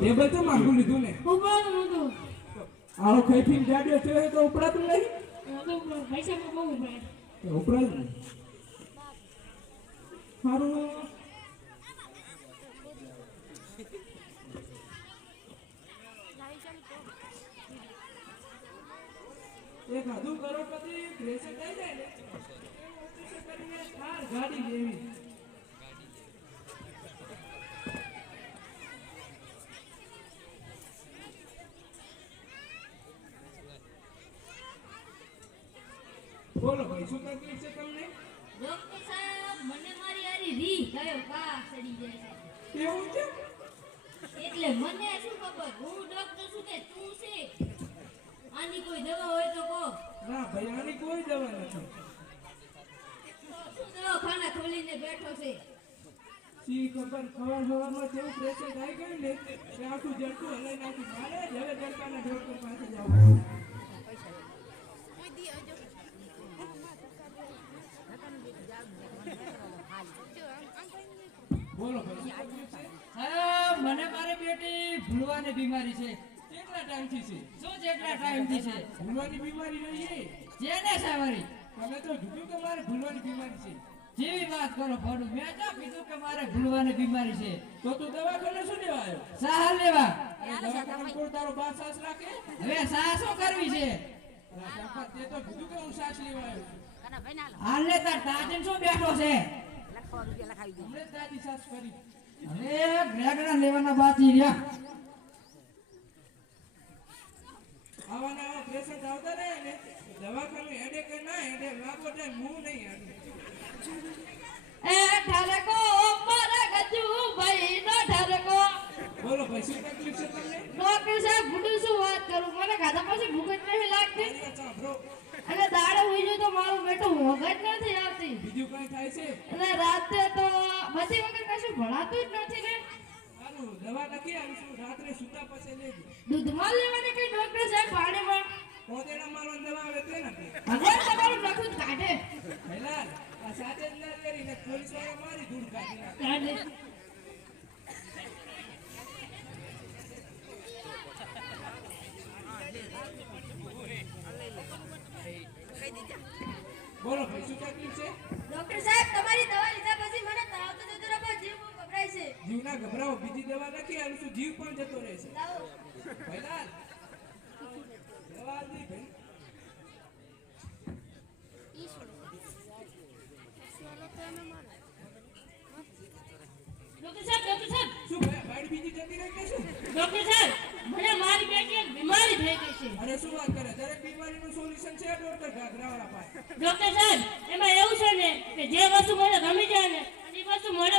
એ બધું માંગું લીધું ને ઉપાડું નતું. આવો ખઈફીને જાડ્યો થયો તો ઉપડાતું નહીં પૈસા બહુ ઉપાડે. ઉપડાય ને મારું એક હજુ કરોડપતિ પ્રેશર થઈ જાય ને કરીને થાર ગાડી લેવી બોલો ભાઈ શું તકલીફ છે તમને ડોક્ટર સાહેબ મને મારી આરી રી ગયો કા સડી જાય છે. એવું છે એટલે મને શું ખબર હું ડોક્ટર છું કે તું છે. આની કોઈ દવા હોય તો કહો. ના ભાઈ આની કોઈ દવા નથી શું દવાખાના ખોલીને બેઠો છે. સી ખબર સવારમાં જેવું પ્રેશર આવી ગયું ને કે આખું જડતું હલાઈ નાખી મારે જ હવે જડતાના ડોક્ટર પાસે જવું બોલો ભાઈ શું તકલીફ છે સાહેબ મને મારી બેટી ભૂલવાની બીમારી છે. કેટલા ટાઈમથી છે શું જેટલા ટાઈમથી છે ભૂલવાની બીમારી નહીં જેને સાવરી તમે તો કીધું કે મારે ભૂલવાની બીમારી છે જેવી વાત કરો ભણું મેં તો કીધું કે મારે ભૂલવાની બીમારી છે તો તું દવાખાને શું લેવા આવ્યો સાહ લેવા દવાખાને કોઈ તારો બા સાસ રાખે હવે સાહ શું કરવી છે રાખા તે તો કીધું કે હું સાસ લેવા આવ્યો હાલે તાર તાજન શું બેઠો છે હમણે દાદી સાસ કરી હવે ગ્રેગડા લેવાના બાકી રહ્યા આવાના આવા પ્રેશર આવતા રહે ને દવાખાને હેડે કે ના હેડે લાગો જાય હું નહીં હેડે એ ઠરકો મારા ગજુ ભાઈ નો ઠરકો. બોલો ભાઈ શું તકલીફ છે તમને ડોક્ટર સાહેબ ભૂડું શું વાત કરું મને ખાધા પછી ભૂખ જ નથી લાગતી મારી સાંભળો અને દાડે ઉઈ તો મારું બેટું ઊંઘ જ નથી આવતી બીજું કઈ થાય છે અને રાતે તો બધી વખત કશું ભણાતું જ નથી ને સારું દવા નથી આવીશું રાત્રે સુતા પછી લેજો દૂધમાં લેવાની કઈ ડોક્ટર સાહેબ પાણીમાં પોતેડા મારવા દવા આવે તે નથી ભગવાન તમારું નખું જ કાઢે પહેલા આ સાથે જ ના કરીને પોલીસ વાળા મારી દૂર કાઢી નાખે. કાઢે. બોલો ભાઈ શું તકલીફ છે ડોક્ટર સાહેબ તમારી દવા લીધા પછી મને તાવ તો જતો રહ્યો જીવ બહુ ગભરાય છે. જીવના ગભરાવો બીજી દવા નથી આવીશું જીવ પણ જતો રહેશે લાવો. પહેલા દવા આપી ભાઈ ડોક્ટર સાહેબ શું ભાઈ બાઈડ બીજી જતી રહી કે શું ડોક્ટર સાહેબ મને મારી બેટી એક બીમારી થઈ ગઈ છે. અરે શું વાત કરે દરેક બીમારીનું સોલ્યુશન છે ડોક્ટર ઘાઘરાવાળા પાસે ડોક્ટર સાહેબ એમાં એવું છે ને કે જે વસ્તુ મને ગમી જાય ને અને એ વસ્તુ મળે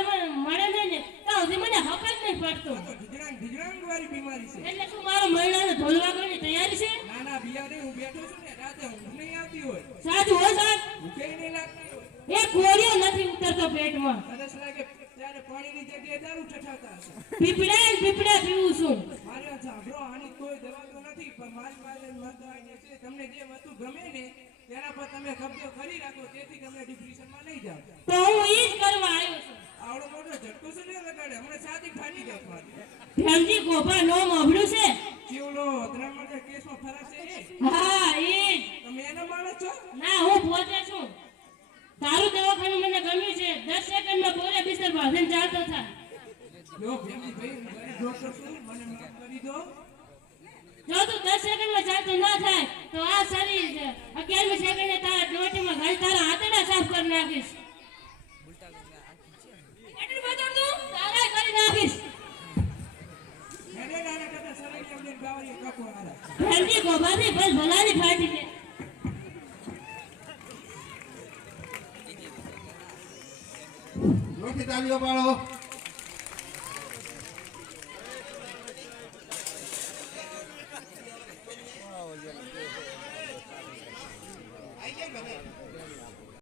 નહીં ને તો હજી મને હક જ નહીં પડતો. આ તો ઢીજરાંગ વાળી બીમારી છે એટલે શું મારો મહિનાને ધોલવાગરની તૈયારી છે. ના ના બિયારે હું બેઠો છું ને રાતે ઊંઘ નહીં આવતી હોય સાચું હો સાહેબ ભૂખે નહીં લાગતી હોય એ ગોળીઓ નથી ઉતરતો પેટમાં. સરસ લાગે ત્યારે પાણીની જગ્યાએ દારૂ ઠઠાવતા હશે પીપળા પીવું છું. મારે સાંભળો આની કોઈ દવા તો નથી પણ મારી પાસે મત છે તમને જે વસ્તુ ગમે ને તેના પર તમે કબજો કરી રાખો તેથી તમે ડિપ્રેશનમાં નહીં જાઓ તો હું ઈ જ કરવા આવ્યો છું. આવડો મોટો ઝટકો છે ને લગાડે હમણાં સાદી ખાની ગઈ મારી ભેમજી ગોભા નો મોભળું છે. કેવલો ધર્મના કેસમાં ફરાશે એ હા ઈ જ. તમે એનો માણસ છો ના હું પોતે છું. તારું દવાખાનું મને ગમ્યું છે. 10 સેકન્ડમાં બોલે બિસ્તર બાંધીને ચાલતો થાય. જો ફેમિલી ભાઈ હું ગરીબ ડોક્ટર છું મને માફ કરી દો જો તું 10 સેકન્ડમાં ચાલતો ના થાય તો આ શરીર 11મી સેકન્ડે તારા ડોટીમાં ઘાલ તારા હાથડા સાફ કરી નાખીશ. એટલું બધું તું તારા કરી નાખીશ. એને નાના કરતા સરળ એમને ગાવાની કાકો આલા ભેમજી ગોભાથી બસ ભલાની ફાટી છે. જોરથી તાળીઓ પાડો.